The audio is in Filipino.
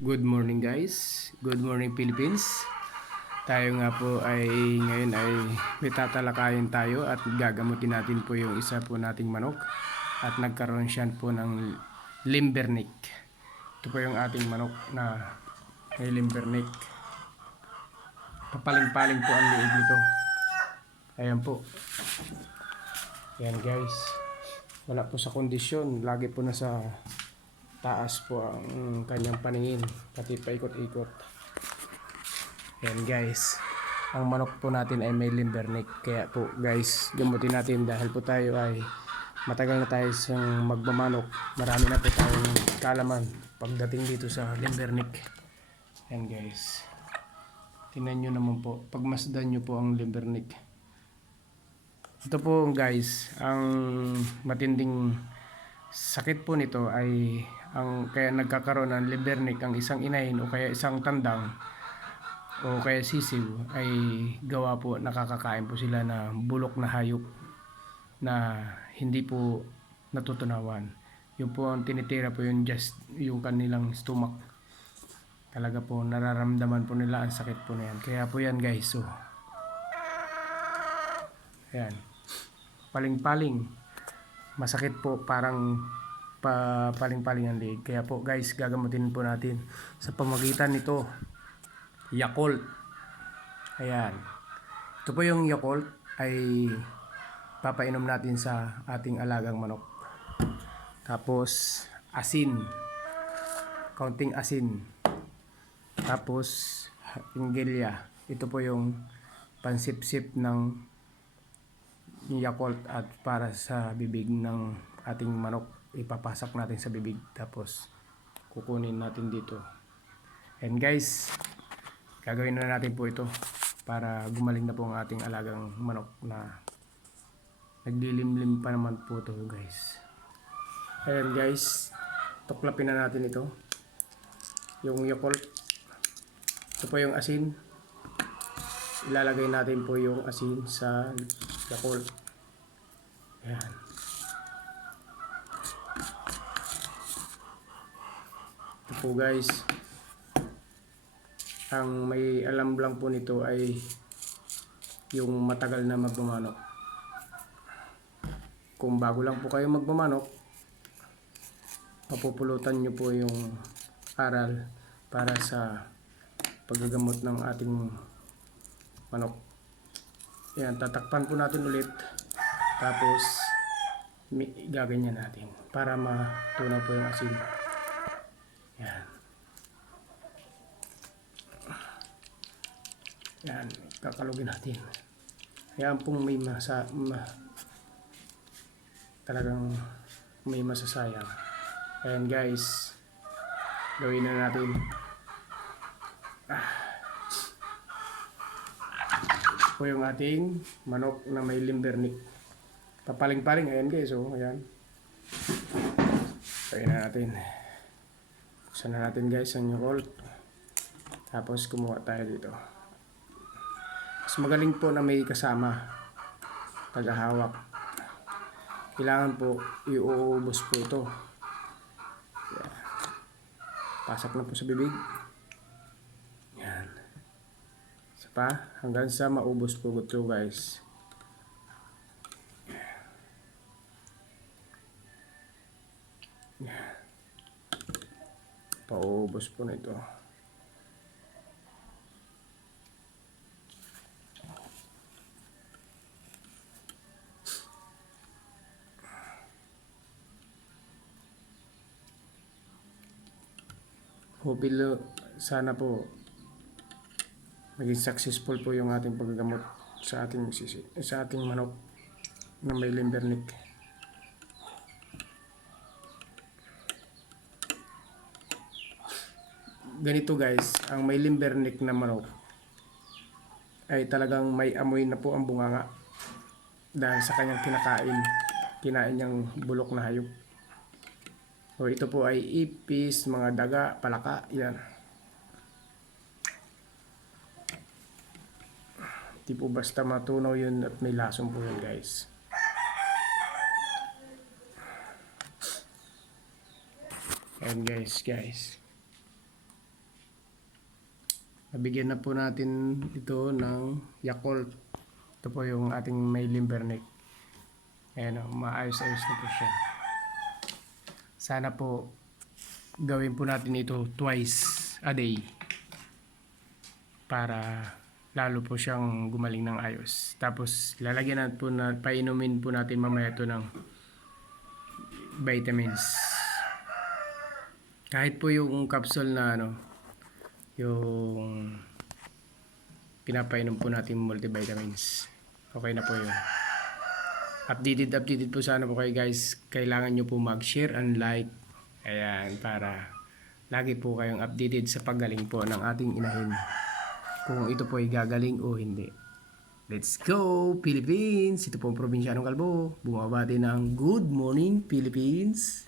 Good morning guys. Good morning Philippines. Tayo nga po ay ngayon ay may tatalakayin tayo at gagamutin natin po yung isa po nating manok at nagkaroon siya po ng limbernick. Ito po yung ating manok na may limbernick. Papaling-paling po ang liig nito. Ayan po. Ayan guys. Wala po sa kondisyon. Lagi po nasa taas po ang kanyang paningin, pati paikot-ikot. Yan guys, ang manok po natin ay may limbernick, kaya po guys gamutin natin dahil po tayo ay matagal na tayo sa magmamanok. Marami na po tayong kalaman pagdating dito sa limbernick. Yan guys, tingnan nyo naman po, pagmasdan nyo po ang limbernick. Ito po guys, ang matinding sakit po nito ay ang kaya nagkakaroon ng limbernick ang isang inahin o kaya isang tandang o kaya sisiw ay gawa po nakakakain po sila na bulok na hayop na hindi po natutunawan. Yung po ang tinitira po yung just yung kanilang stomach. Talaga po nararamdaman po nila ang sakit po na yan. Kaya po yan guys, so ayan, paling-paling masakit po, parang paling-paling ang liig. Kaya po guys, gagamutin po natin sa pamagitan nito Yakult. Ayan, ito po yung Yakult ay papainom natin sa ating alagang manok. Tapos asin, kaunting asin. Tapos inggelya. Ito po yung pansip-sip ng Yakult at para sa bibig ng ating manok, ipapasak natin sa bibig tapos kukunin natin dito. And guys, gagawin na natin po ito para gumaling na po ang ating alagang manok na naglilimlim pa naman po ito guys. Ayan guys, tuklapin na natin ito, yung Yakult. Ito po yung asin, ilalagay natin po yung asin sa Yakult. Ayan. Ito po guys, ang may alam lang po nito ay yung matagal na magmamanok. Kung bago lang po kayo magmamanok, mapupulutan nyo po yung aral para sa paggagamot ng ating manok. Ayan, tatakpan po natin ulit. Tapos gaganyan natin para matunaw po yung asin. Yan. Yan, kakalugin natin. Yan pong may talagang may masasayang. Ayan guys, gawin na natin. Ito po yung ating manok na may limbernick. Papaling-paling, ayan guys, oh, ayan. Try na natin. Buksan na natin guys ang Yakult. Tapos kumuha tayo dito. Mas magaling po na may kasama paghahawak. Kailangan po iuubos po ito. Ayan. Pasok na po sa bibig. Ayan. Isa pa, hanggang sa maubos po ito guys. Paubos po nito. Hopefully sana po maging successful po yung ating paggagamot sa ating manok na may limbernick. Ganito guys, ang may limbernick na manok ay talagang may amoy na po ang bunganga dahil sa kanyang kinain niyang bulok na hayop. O ito po ay ipis, mga daga, palaka, yan. Di po basta matunaw yun at may lason po yun guys. And guys. Nabigyan na po natin ito ng Yakult. Ito po yung ating may Limberneck. Ayan o, maayos-ayos na po siya. Sana po gawin po natin ito twice a day para lalo po siyang gumaling ng ayos. Tapos lalagyan natin po na painumin po natin mamaya ito ng vitamins. Kahit po yung capsule na yung pinapainom po natin multivitamins. Okay na po yun. Updated po sana po kayo guys. Kailangan nyo po mag-share and like. Ayan, para lagi po kayong updated sa paggaling po ng ating inahin. Kung ito po ay gagaling o hindi. Let's go Philippines! Ito po ang Probinsyanong Kalbo. Bumabati ng Good Morning Philippines.